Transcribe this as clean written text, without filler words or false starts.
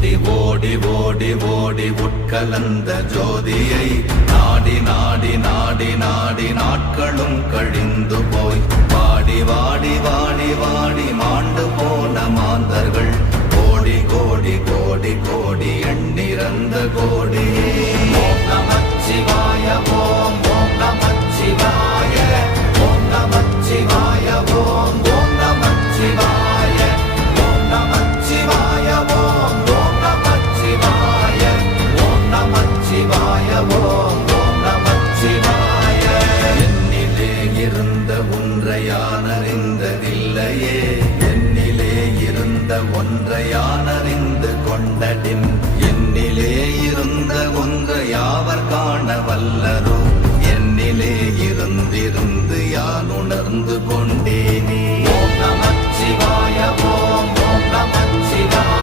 ஓடி ஓடி ஓடி ஓடி உட்கலந்த ஜோதியை நாடி நாடி நாடி நாடி நாட்களும் கழிந்து போய் வாடி வாடி வாடி வாடி மாண்டு போன மாந்தர்கள் கோடி கோடி கோடி கோடி எண்ணிறந்த கோடி. ஓம் நமச்சிவாய ஓம் ஓம் நமச்சிவாய ஓம் நமச்சிவாய ஓம் ஓம் நமச்சிவாய ஓம் நமச்சிவாய ஓம் ஓம் நமச்சிவாய ஓம் நமச்சிவாய ஓம் ஓம் நமச்சிவாய. என்னிலே இருந்த ஒன்றை யான் அறிந்ததில்லையே, என்னிலே இருந்த ஒன்றை யான் அறிந்து கொண்டடின்